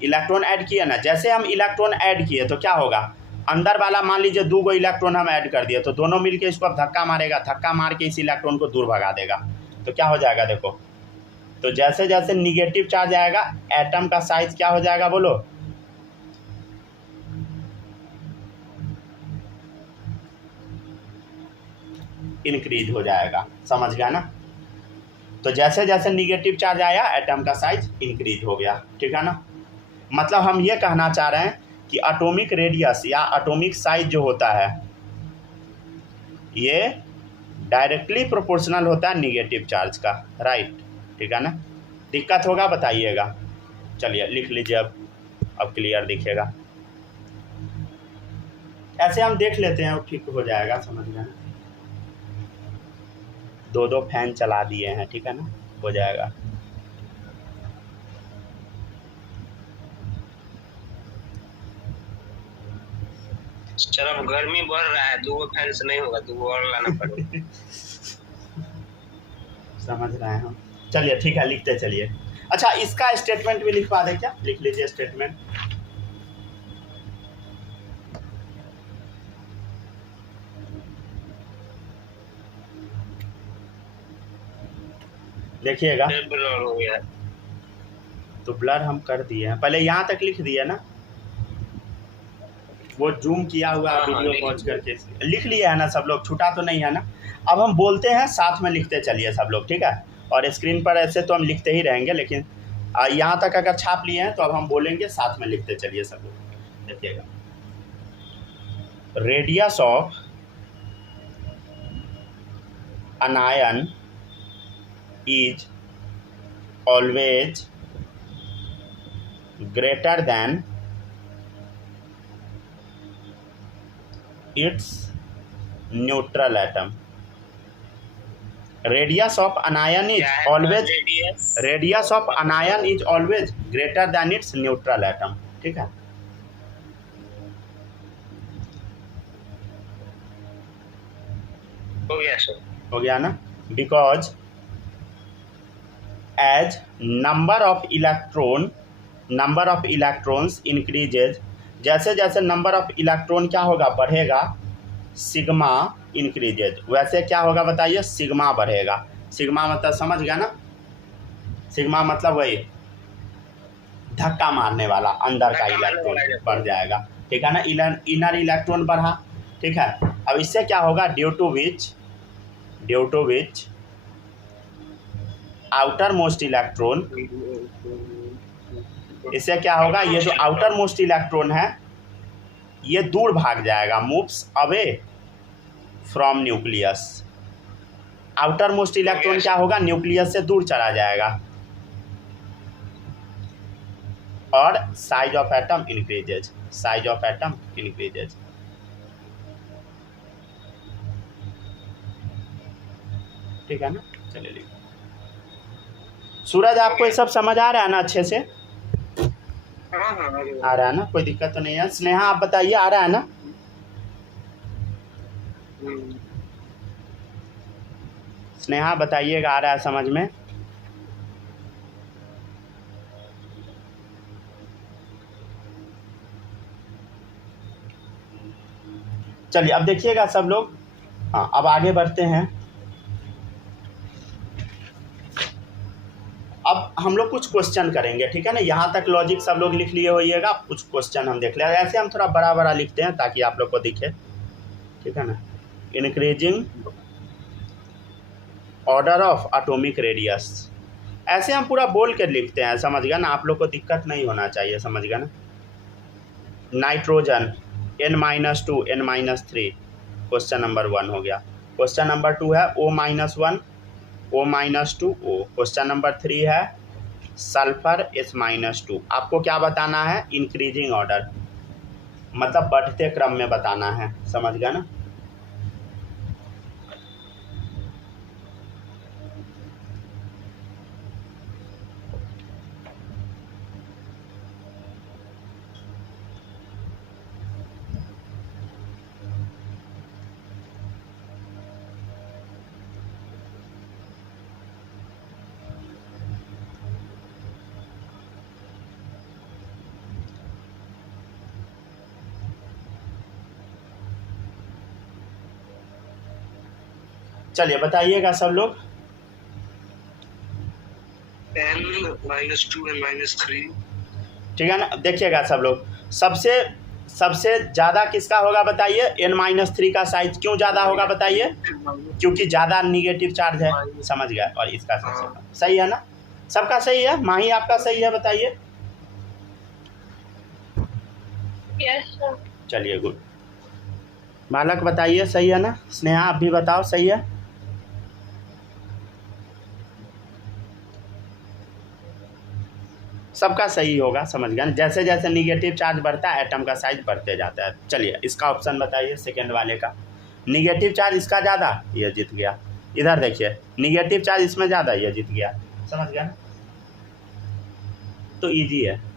इलेक्ट्रॉन ऐड किए ना, जैसे हम इलेक्ट्रॉन ऐड किए तो क्या होगा, अंदर वाला मान लीजिए 2 गो इलेक्ट्रॉन हम ऐड कर दिए, तो दोनों मिलके इसको अब धक्का मारेगा, धक्का मार के इस इलेक्ट्रॉन को दूर भगा देगा। तो क्या हो जाएगा देखो, तो जैसे जैसे निगेटिव चार्ज आएगा एटम का साइज क्या हो जाएगा बोलो, इंक्रीज हो जाएगा। समझ गया ना? तो जैसे जैसे निगेटिव चार्ज आया एटम का साइज इंक्रीज हो गया, ठीक है ना। मतलब हम ये कहना चाह रहे हैं कि एटॉमिक रेडियस या एटॉमिक साइज जो होता है ये डायरेक्टली प्रोपोर्शनल होता है निगेटिव चार्ज का, राइट, ठीक है ना। दिक्कत होगा बताइएगा। चलिए लिख लीजिए, अब क्लियर दिखेगा। ऐसे हम देख लेते हैं, ठीक हो जाएगा। समझ गए? 2 फैन चला दिए हैं, ठीक है ना, हो जाएगा। सर अब गर्मी बढ़ रहा है, 2 फैन से नहीं होगा, 2 और लाना पड़ेगा। समझ रहे हैं हम। चलिए ठीक है, लिखते चलिए। अच्छा, इसका स्टेटमेंट भी लिखवा दें क्या? लिख लीजिए स्टेटमेंट। देखिएगा, ब्लर हो गया, तो ब्लर हम कर दिए हैं, पहले यहाँ तक लिख दिए ना, वो जूम किया हुआ वीडियो पॉज करके लिख लिया है ना सब लोग, छूटा तो नहीं है ना। अब हम बोलते हैं, साथ में लिखते चलिए सब लोग, ठीक है। और स्क्रीन पर ऐसे तो हम लिखते ही रहेंगे, लेकिन यहाँ तक अगर छाप लिए हैं तो अब हम बोलेंगे, साथ में लिखते चलिए सब लोग। देखिएगा, radius of an ion is always greater than its neutral atom. Radius of an ion is always radius of an ion is always greater than its neutral atom. ठीक है, हो गया सर, हो गया ना। Because as number of electrons increases, जैसे जैसे नंबर ऑफ इलेक्ट्रॉन क्या होगा, बढ़ेगा, सिग्मा इंक्रीजेज, वैसे क्या होगा बताइए, सिग्मा बढ़ेगा। सिग्मा मतलब समझ गया ना, सिग्मा मतलब वही धक्का मारने वाला, अंदर का इलेक्ट्रॉन बढ़ जाएगा, ठीक है ना। इनर इलेक्ट्रॉन बढ़ा, ठीक है। अब इससे क्या होगा, due to which outer most electron, इससे क्या होगा, ये जो आउटर मोस्ट इलेक्ट्रॉन है ये दूर भाग जाएगा, moves away from nucleus. Outer most electron क्या होगा, न्यूक्लियस से दूर चला जाएगा, और साइज ऑफ एटम इंक्रीजेज, ठीक है ना। चलिए लिखो। सूरज, आपको ये सब समझ आ रहा है ना अच्छे से? आ रहा है ना, कोई दिक्कत तो नहीं है। स्नेहा आप बताइए, आ रहा है ना? स्नेहा बताइएगा, आ रहा है समझ में? चलिए अब देखिएगा सब लोग। हाँ, अब आगे बढ़ते हैं। अब हम लोग कुछ क्वेश्चन करेंगे, ठीक है ना। यहाँ तक लॉजिक सब लोग लिख लिए होइएगा, कुछ क्वेश्चन हम देख लें। ऐसे हम थोड़ा बड़ा बड़ा लिखते हैं ताकि आप लोग को दिखे, ठीक है ना। Increasing order of atomic radius, ऐसे हम पूरा बोल कर लिखते हैं, समझ गया ना। आप लोग को दिक्कत नहीं होना चाहिए, समझ गया ना। Nitrogen N-2 N-3, question number 1 हो गया। क्वेश्चन नंबर 2 है O-1 O-2 O। Question number 3 है सल्फर S-2। आपको क्या बताना है? इंक्रीजिंग ऑर्डर, मतलब बढ़ते क्रम में बताना है, समझ गया ना। चलिए बताइएगा सब लोग। N-2 and -3। ठीक है ना, देखिएगा सब लोग। सबसे ज़्यादा किसका होगा बताइए? N-3 का साइज क्यों ज़्यादा होगा बताइए? क्योंकि ज़्यादा निगेटिव चार्ज है, समझ गया। और इसका सबसे कम। सही है ना, सबका सही है। माही आपका सही है, बताइए। Yes sir. चलिए गुड। बालक बताइए सही है ना। स्नेहा आप भी बताओ सही है। सबका सही होगा, समझ गया ना। जैसे जैसे निगेटिव चार्ज बढ़ता है एटम का साइज बढ़ते जाता है। चलिए इसका ऑप्शन बताइए सेकेंड वाले का। निगेटिव चार्ज इसका ज़्यादा, ये जीत गया। इधर देखिए, निगेटिव चार्ज इसमें ज़्यादा, ये जीत गया, समझ गया ना। तो इजी है।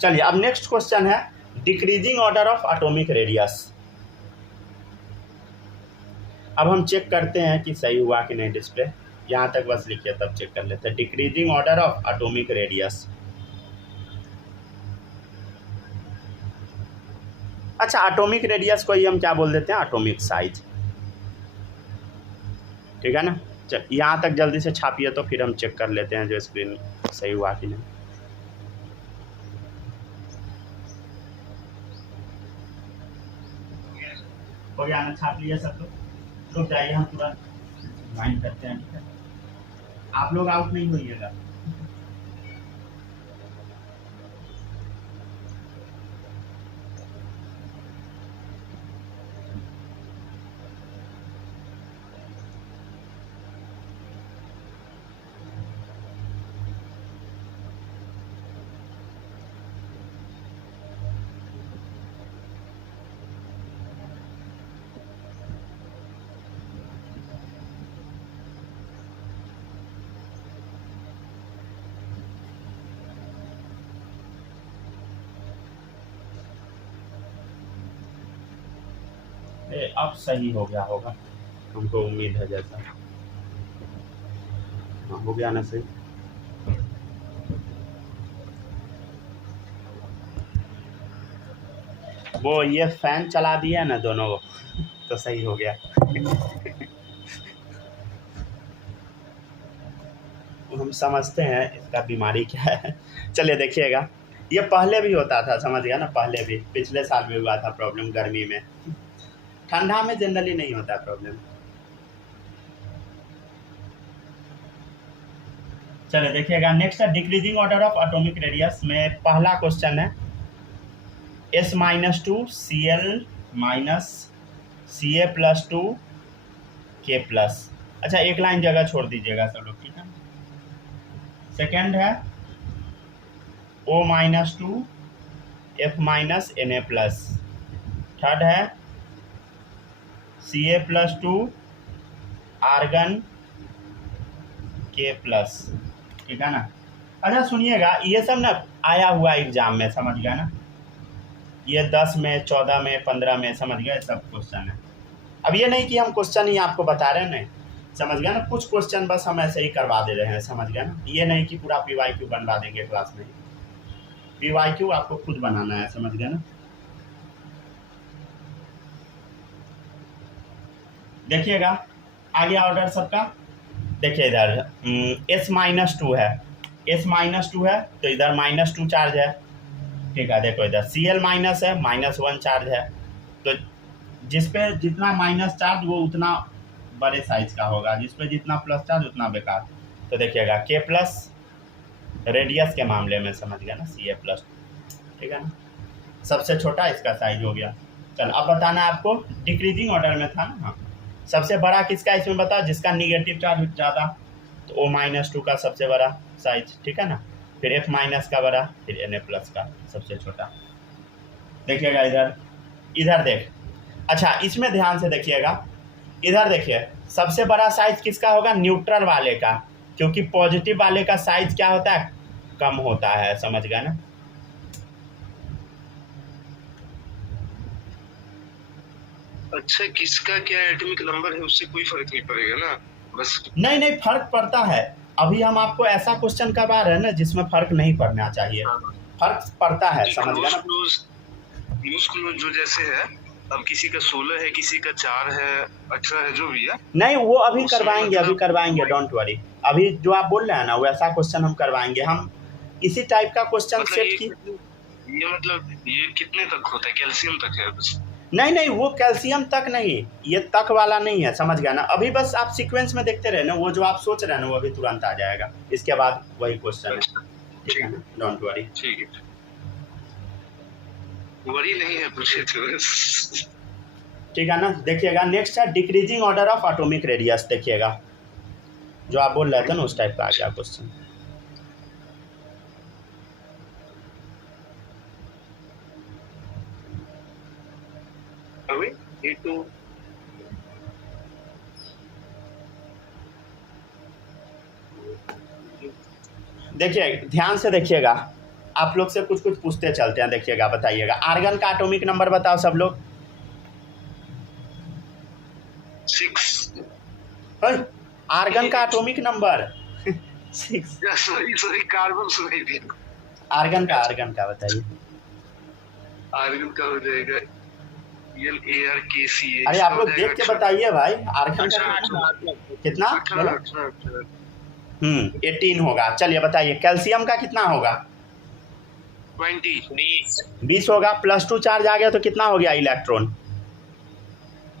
चलिए अब नेक्स्ट क्वेश्चन है decreasing order of atomic radius. अब हम चेक करते हैं कि सही हुआ कि नहीं। डिस्प्ले यहाँ तक बस लिखिए, तब चेक कर लेते हैं। Decreasing order of atomic radius. अच्छा, एटॉमिक रेडियस को ही हम क्या बोल देते हैं? Atomic size. ठीक है ना। चल यहाँ तक जल्दी से छापिए, तो फिर हम चेक कर लेते हैं जो स्क्रीन सही हुआ कि नहीं। हो गया ना, छाप लिया सब लोग। रुक जाइए, हम तुरंत ज्वाइन करते हैं, ठीक है। आप लोग आउट नहीं होइएगा। अब सही हो गया होगा, हमको उम्मीद है जैसा। हाँ, हो गया ना सही। वो ये फैन चला दिया ना दोनों, तो सही हो गया। हम समझते हैं इसका बीमारी क्या है। चलिए देखिएगा, ये पहले भी होता था, समझ गया ना। पहले भी पिछले साल भी हुआ था प्रॉब्लम गर्मी में। ठंडा में जनरली नहीं होता प्रॉब्लम। चलिए देखिएगा, नेक्स्ट है decreasing order of atomic radius में पहला क्वेश्चन है S-2 Cl minus Ca+2 K+। अच्छा, एक लाइन जगह छोड़ दीजिएगा सब लोग, ठीक है। सेकेंड है O-2 F-Na+। थर्ड है Ca+2 आर्गन K+। ठीक है ना। अच्छा सुनिएगा, ये सब ना आया हुआ एग्जाम में, समझ गया ना। ये 10 में, 14 में, 15 में, समझ गए, सब क्वेश्चन है। अब ये नहीं कि हम क्वेश्चन ही आपको बता रहे हैं, नहीं, समझ गया ना। कुछ क्वेश्चन बस हम ऐसे ही करवा दे रहे हैं, समझ गया ना। ये नहीं कि पूरा PYQ बनवा देंगे क्लास में। PYQ आपको खुद बनाना है, समझ गया ना। देखिएगा आगे ऑर्डर सबका। देखिए इधर S-2 है, S -2 है तो इधर -2 चार्ज है, ठीक है। देखो इधर Cl माइनस है, -1 चार्ज है, तो जिस पे जितना माइनस चार्ज वो उतना बड़े साइज का होगा, जिस पे जितना प्लस चार्ज उतना बेकार। तो देखिएगा K प्लस रेडियस के मामले में समझ गया ना, Ca+, ठीक है ना, सबसे छोटा इसका साइज हो गया। चल अब बताना है आपको, डिक्रीजिंग ऑर्डर में था ना। हाँ, सबसे बड़ा किसका इसमें बताओ, जिसका निगेटिव चार्ज ज़्यादा, तो O-2 का सबसे बड़ा साइज, ठीक है ना, फिर F- का बड़ा, फिर Na+ का सबसे छोटा। देखिएगा इधर, इधर देख, अच्छा इसमें ध्यान से देखिएगा, इधर देखिए सबसे बड़ा साइज किसका होगा, न्यूट्रल वाले का, क्योंकि पॉजिटिव वाले का साइज क्या होता है, कम होता है, समझ गया ना। अच्छा, किसका क्या एटॉमिक नंबर है उससे कोई फर्क नहीं पड़ेगा ना, बस नहीं नहीं फर्क पड़ता है, अभी हम आपको ऐसा क्वेश्चन करवा रहे हैं ना जिसमें फर्क नहीं पड़ना चाहिए, फर्क पड़ता है, समझ गया ना। क्लोज जो जैसे है, अब किसी का 16 है, किसी का 4 है, 18 है, जो भी है, नहीं वो अभी उसमें करवाएंगे, अभी मतलब करवाएंगे, डोंट वरी। अभी जो आप बोल रहे हैं ना वैसा क्वेश्चन हम करवाएंगे, हम इसी टाइप का क्वेश्चन मतलब सेट की। ये कितने तक होता है, कैल्शियम तक है बस? नहीं नहीं वो कैल्शियम तक नहीं, ये तक वाला नहीं है, समझ गया ना। अभी बस आप सीक्वेंस में देखते रहे ना, वो जो आप सोच रहे हैं ना वो अभी तुरंत आ जाएगा, इसके बाद वही क्वेश्चन है, ठीक है ना, डोंट वरी। ठीक है, वरी नहीं है, पूछे थे बस। ठीक है ना। देखिएगा नेक्स्ट है decreasing order of atomic radius, देखिएगा जो आप बोल रहे थे ना उस टाइप का आ गया क्वेश्चन। अभी ये तो देखिए ध्यान से देखिएगा, आप लोग से कुछ कुछ पूछते चलते हैं, देखिएगा बताइएगा, आर्गन का एटॉमिक नंबर बताओ सब लोग। 6। आर्गन का एटॉमिक नंबर 6। सॉरी, कार्बन सुनाई दिया। आर्गन का बताइए। आर्गन का हो जाएगा LARKCA। अरे आप लोग देख के बताइए भाई, आर्गन का कितना, 18 होगा। चलिए बताइए कैल्शियम का कितना होगा, 20 होगा, +2 चार्ज आ गया तो कितना हो गया इलेक्ट्रॉन,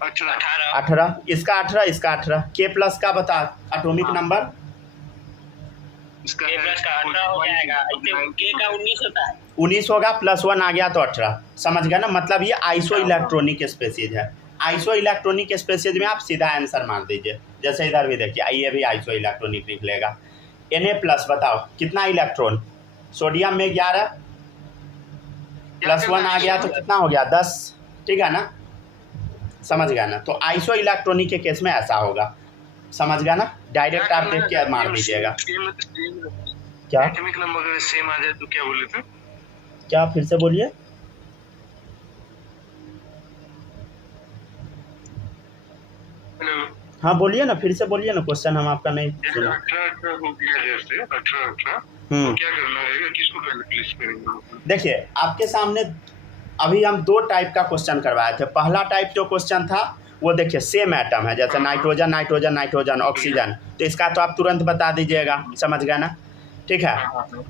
18, इसका 18, इसका 18। K+ का बता एटॉमिक नंबर, इसका K+ का 18 हो जाएगा, K का 19 होता है, 19 होगा, +1 आ गया तो 18, समझ गया ना। मतलब ये आइसो इलेक्ट्रॉनिक स्पेसीज है, आइसो इलेक्ट्रॉनिक स्पेसीज में आप सीधा आंसर मार दीजिए, जैसे इधर भी देखिए, ये भी आइसो इलेक्ट्रॉनिक निकलेगा। Na+ बताओ कितना इलेक्ट्रॉन, सोडियम में 11, +1 आ गया तो कितना हो गया 10, ठीक है ना, समझ गया ना। तो आइसो इलेक्ट्रॉनिक के केस में ऐसा होगा, समझ गया ना, डायरेक्ट आप देख के मार दीजिएगा। क्या एटॉमिक नंबर अगर सेम आ जाए तो क्या बोले थे? क्या फिर से बोलिए। हेलो, हाँ बोलिए ना, फिर से बोलिए ना, क्वेश्चन हम आपका नहीं सुना। 18 हो गया, जैसे 18 क्या करना है, किसको पहले प्लेस करेंगे? देखिए आपके सामने अभी हम 2 टाइप का क्वेश्चन करवाए थे। पहला टाइप जो क्वेश्चन था वो देखिए सेम एटम है, जैसे नाइट्रोजन नाइट्रोजन नाइट्रोजन ऑक्सीजन, तो इसका तो आप तुरंत बता दीजिएगा, समझ गया ना, ठीक है।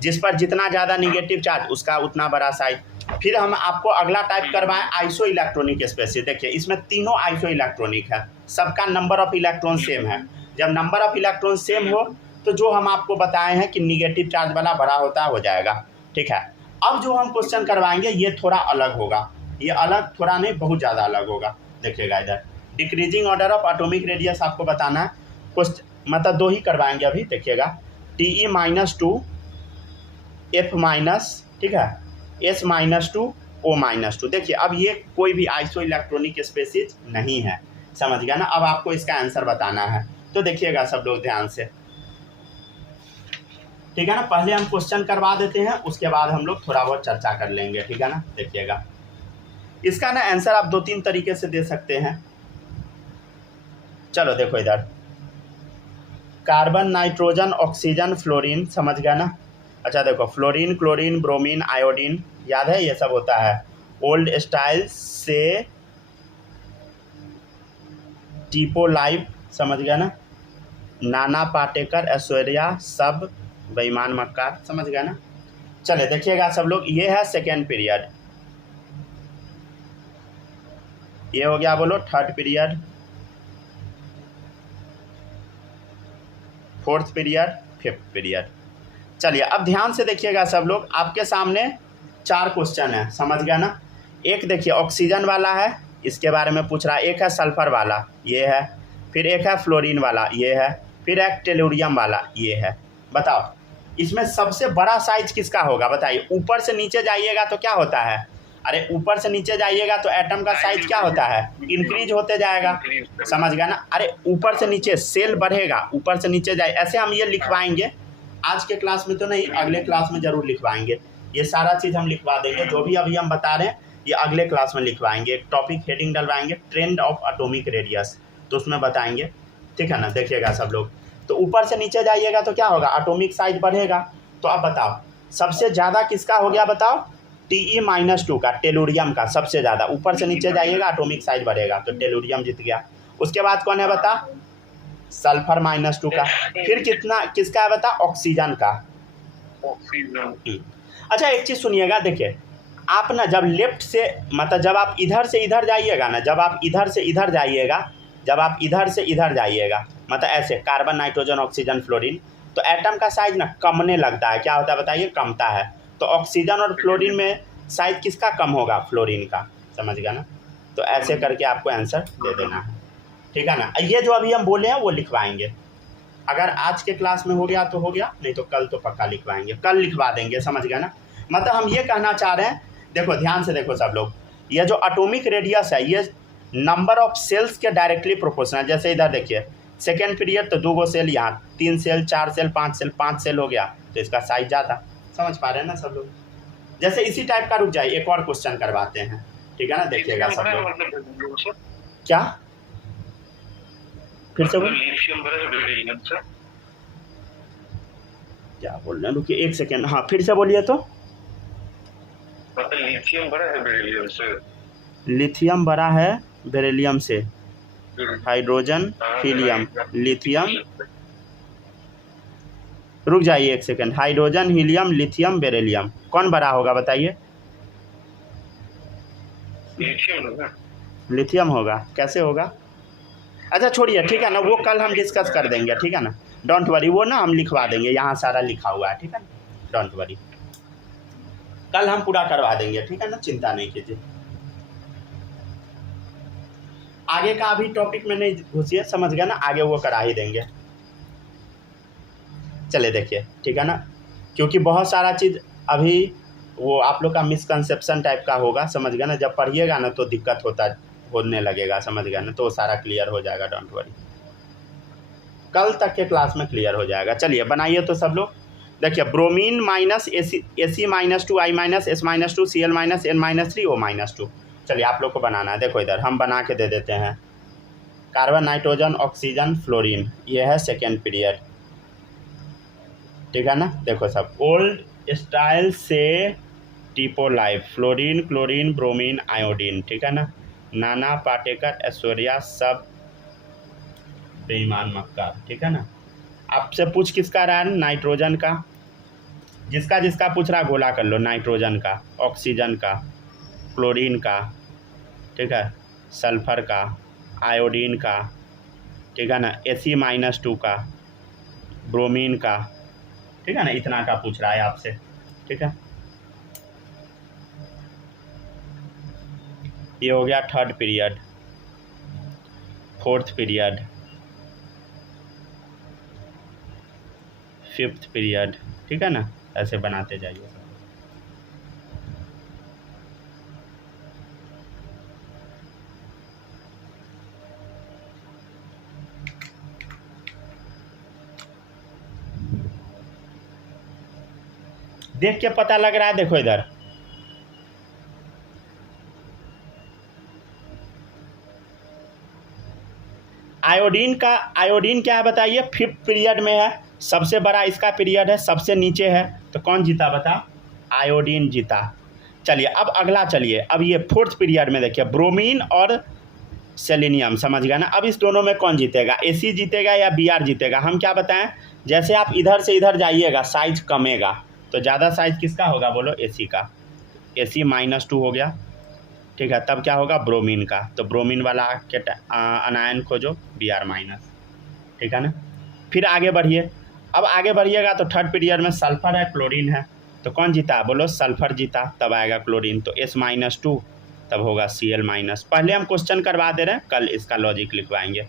जिस पर जितना ज़्यादा निगेटिव चार्ज उसका उतना बड़ा साइज। फिर हम आपको अगला टाइप करवाएं आइसो इलेक्ट्रॉनिक स्पेसीज। देखिए इसमें तीनों आइसो इलेक्ट्रॉनिक है, सबका नंबर ऑफ इलेक्ट्रॉन सेम है। जब नंबर ऑफ इलेक्ट्रॉन सेम हो तो जो हम आपको बताए हैं कि निगेटिव चार्ज वाला बड़ा होता हो जाएगा, ठीक है। अब जो हम क्वेश्चन करवाएंगे ये थोड़ा अलग होगा, ये अलग थोड़ा नहीं बहुत ज़्यादा अलग होगा। देखिएगा इधर decreasing order of atomic radius आपको बताना है, क्वेश्चन मतलब 2 ही करवाएंगे अभी। देखिएगा Te-2 F-, ठीक है, S-2 O-2। देखिए अब ये कोई भी आइसो इलेक्ट्रॉनिक स्पेसीज नहीं है, समझ गया ना। अब आपको इसका आंसर बताना है, तो देखिएगा सब लोग ध्यान से, ठीक है ना। पहले हम क्वेश्चन करवा देते हैं, उसके बाद हम लोग थोड़ा बहुत चर्चा कर लेंगे, ठीक है ना। देखिएगा इसका ना आंसर आप 2-3 तरीके से दे सकते हैं। चलो देखो इधर कार्बन नाइट्रोजन ऑक्सीजन फ्लोरीन, समझ गया ना। अच्छा देखो फ्लोरीन क्लोरीन ब्रोमीन आयोडीन, याद है ये सब होता है। ओल्ड स्टाइल से टीपो लाइव, समझ गया ना। नाना पाटेकर ऐश्वर्या सब बेईमान मक्कार, समझ गया ना। चले देखिएगा सब लोग, ये है सेकेंड पीरियड, ये हो गया बोलो third period, fourth period, fifth period. चलिए अब ध्यान से देखिएगा सब लोग, आपके सामने 4 क्वेश्चन है, समझ गया ना। एक देखिए ऑक्सीजन वाला है, इसके बारे में पूछ रहा है, एक है सल्फर वाला, ये है, फिर एक है फ्लोरीन वाला, ये है, फिर एक टेलुरियम वाला, ये है। बताओ इसमें सबसे बड़ा साइज किसका होगा, बताइए। ऊपर से नीचे जाइएगा तो क्या होता है, अरे ऊपर से नीचे जाइएगा तो एटम का साइज क्या होता है, इंक्रीज होते जाएगा, समझ गया ना। अरे ऊपर से नीचे सेल बढ़ेगा, ऊपर से नीचे जाए, ऐसे हम ये लिखवाएंगे। आज के क्लास में तो नहीं, अगले क्लास में ज़रूर लिखवाएंगे, ये सारा चीज़ हम लिखवा देंगे। जो भी अभी हम बता रहे हैं ये अगले क्लास में लिखवाएंगे। एक टॉपिक हेडिंग डलवाएंगे, ट्रेंड ऑफ एटॉमिक रेडियस, तो उसमें बताएंगे, ठीक है ना। देखिएगा सब लोग, तो ऊपर से नीचे जाइएगा तो क्या होगा, एटॉमिक साइज बढ़ेगा। तो अब बताओ सबसे ज़्यादा किसका हो गया, बताओ Te-2 का, टेलुरियम का सबसे ज़्यादा। ऊपर से नीचे जाइएगा एटॉमिक साइज बढ़ेगा, तो टेलुरियम जीत गया। उसके बाद कौन है बता, सल्फर -2 का। फिर कितना किसका है बता, ऑक्सीजन का। अच्छा एक चीज़ सुनिएगा, देखिए आप ना जब लेफ्ट से मतलब जब आप इधर से इधर जाइएगा ना, जब आप इधर से इधर जाइएगा, जब आप इधर से इधर जाइएगा मतलब ऐसे कार्बन नाइट्रोजन ऑक्सीजन फ्लोरीन, तो एटम का साइज ना कमने लगता है। क्या होता है बताइए, कमता है। तो ऑक्सीजन और फ्लोरीन में साइज किसका कम होगा, फ्लोरीन का, समझ गया ना। तो ऐसे करके आपको आंसर दे देना है, ठीक है ना। ये जो अभी हम बोले हैं वो लिखवाएंगे, अगर आज के क्लास में हो गया तो हो गया, नहीं तो कल तो पक्का लिखवाएंगे, कल लिखवा देंगे, समझ गया ना। मतलब हम ये कहना चाह रहे हैं, देखो ध्यान से देखो सब लोग, ये जो एटॉमिक रेडियस है ये नंबर ऑफ सेल्स के डायरेक्टली प्रोपोर्शनल। जैसे इधर देखिए सेकेंड पीरियड तो 2 सेल, यहाँ 3 सेल, 4 सेल, 5 सेल, 5 सेल हो गया, तो इसका साइज ज़्यादा, समझ पा रहे हैं ना सब लोग। जैसे इसी टाइप का, रुक जाए एक और क्वेश्चन करवाते हैं, ठीक है ना, देखिएगा सब लोग। क्या फिर से बोल, क्या बोल रहे हैं, रुकिए 1 सेकेंड, हाँ फिर से बोलिए तो। लिथियम बड़ा है बेरिलियम से, लिथियम बड़ा है बेरिलियम से, हाइड्रोजन हीलियम लिथियम, रुक जाइए 1 second, hydrogen helium lithium beryllium, कौन बड़ा होगा बताइए। लिथियम होगा, कैसे होगा, अच्छा छोड़िए, ठीक है ना, वो कल हम डिस्कस कर देंगे, ठीक है ना, डोंट वरी, वो ना हम लिखवा देंगे, यहाँ सारा लिखा हुआ है, ठीक है ना, डोंट वरी, कल हम पूरा करवा देंगे, ठीक है ना, चिंता नहीं कीजिए। आगे का अभी टॉपिक में नहीं घुसिए, समझ गया ना, आगे वो करा ही देंगे। चले देखिए, ठीक है ना, क्योंकि बहुत सारा चीज़ अभी वो आप लोग का मिसकंसेप्शन टाइप का होगा, समझ गया ना, जब पढ़िएगा ना तो दिक्कत होने लगेगा, समझ गया ना, तो सारा क्लियर हो जाएगा, डोंट वरी, कल तक के क्लास में क्लियर हो जाएगा। चलिए बनाइए तो सब लोग, देखिए ब्रोमीन -Ac-2I-S-2 Cl-N-3O-2। चलिए आप लोग को बनाना है, देखो इधर हम बना के दे देते हैं। कार्बन नाइट्रोजन ऑक्सीजन फ्लोरीन, ये है सेकेंड पीरियड, ठीक है ना। देखो सब ओल्ड स्टाइल से टीपो लाइफ, फ्लोरीन क्लोरीन ब्रोमीन आयोडीन, ठीक है ना। नाना पाटेकर ऐश्वर्या सब बेईमान मक्कार, ठीक है ना। आपसे पूछ किसका रहा है, नाइट्रोजन का, जिसका जिसका पूछ रहा गोला कर लो, नाइट्रोजन का, ऑक्सीजन का, क्लोरीन का, ठीक है, सल्फर का, आयोडीन का, ठीक है ना, Ac-2 का, ब्रोमीन का, ठीक है ना, इतना का पूछ रहा है आपसे, ठीक है। ये हो गया third period, fourth period, fifth period, ठीक है ना, ऐसे बनाते जाइए। देख के पता लग रहा है, देखो इधर आयोडीन का, आयोडीन क्या है बताइए, फिफ्थ पीरियड में है, सबसे बड़ा इसका पीरियड है, सबसे नीचे है, तो कौन जीता बता, आयोडीन जीता। चलिए अब अगला, चलिए अब ये फोर्थ पीरियड में देखिए ब्रोमीन और सेलेनियम, समझ गया ना। अब इस दोनों में कौन जीतेगा, AC जीतेगा या BR जीतेगा। हम क्या बताएं, जैसे आप इधर से इधर जाइएगा साइज कमेगा, तो ज़्यादा साइज किसका होगा बोलो, AC का। AC -2 हो गया, ठीक है। तब क्या होगा, ब्रोमीन का, तो ब्रोमीन वाला अनायन खोजो Br-, ठीक है ना। फिर आगे बढ़िए, अब आगे बढ़िएगा तो थर्ड पीरियड में सल्फर है, क्लोरीन है, तो कौन जीता बोलो, सल्फर जीता, तब आएगा क्लोरीन, तो S-2 तब होगा Cl-। पहले हम क्वेश्चन करवा दे रहे हैं, कल इसका लॉजिक लिखवाएंगे।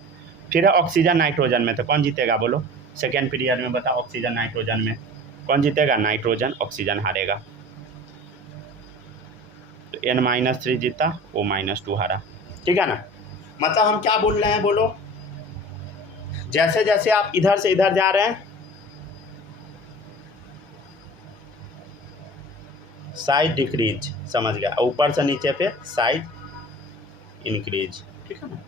फिर है ऑक्सीजन नाइट्रोजन में, तो कौन जीतेगा बोलो, सेकेंड पीरियड में बताओ, ऑक्सीजन नाइट्रोजन में कौन जीतेगा, नाइट्रोजन, ऑक्सीजन हारेगा, तो N-3 जीता, O-2 हारा, ठीक है ना। मतलब हम क्या बोल रहे हैं बोलो, जैसे जैसे आप इधर से इधर जा रहे हैं साइज डिक्रीज, समझ गया, ऊपर से नीचे पे साइज इंक्रीज, ठीक है ना।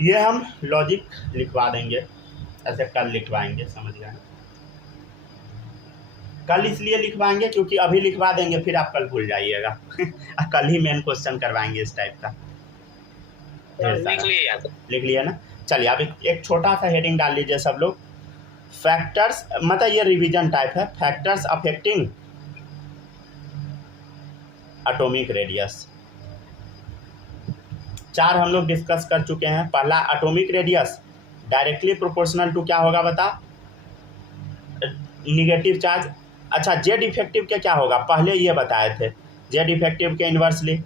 ये हम लॉजिक लिखवा देंगे, ऐसे कल लिखवाएंगे, समझ गए। कल इसलिए लिखवाएंगे क्योंकि अभी लिखवा देंगे फिर आप कल भूल जाइएगा कल ही मेन क्वेश्चन करवाएंगे इस टाइप का। लिख लिया ना। चलिए अब एक छोटा सा हेडिंग डाल लीजिए सब लोग, फैक्टर्स, मतलब ये रिवीजन टाइप है, फैक्टर्स अफेक्टिंग एटॉमिक रेडियस। 4 हम लोग डिस्कस कर चुके हैं। पहला atomic radius directly proportional to क्या होगा बता, निगेटिव चार्ज। अच्छा, जेड इफेक्टिव के क्या होगा, पहले ये बताए थे, जेड इफेक्टिव के इन्वर्सली।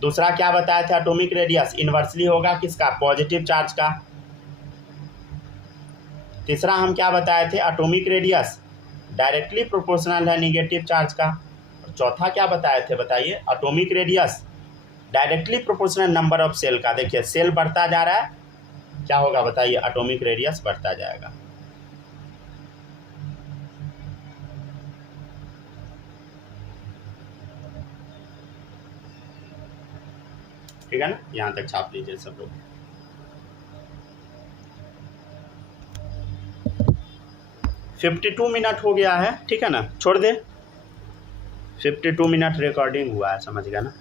दूसरा क्या बताया था, एटॉमिक रेडियस इन्वर्सली होगा किसका, पॉजिटिव चार्ज का। तीसरा हम क्या बताए थे, एटॉमिक रेडियस डायरेक्टली प्रोपोर्शनल है निगेटिव चार्ज का। और चौथा क्या बताए थे बताइए, atomic radius directly proportional number of shell का। देखिए सेल बढ़ता जा रहा है, क्या होगा बताइए, एटॉमिक रेडियस बढ़ता जाएगा। ठीक है ना, यहाँ तक छाप लीजिए सब लोग। $52 मिनट हो गया है, ठीक है ना, छोड़ दे। 52 मिनट रिकॉर्डिंग हुआ है, समझ गया ना।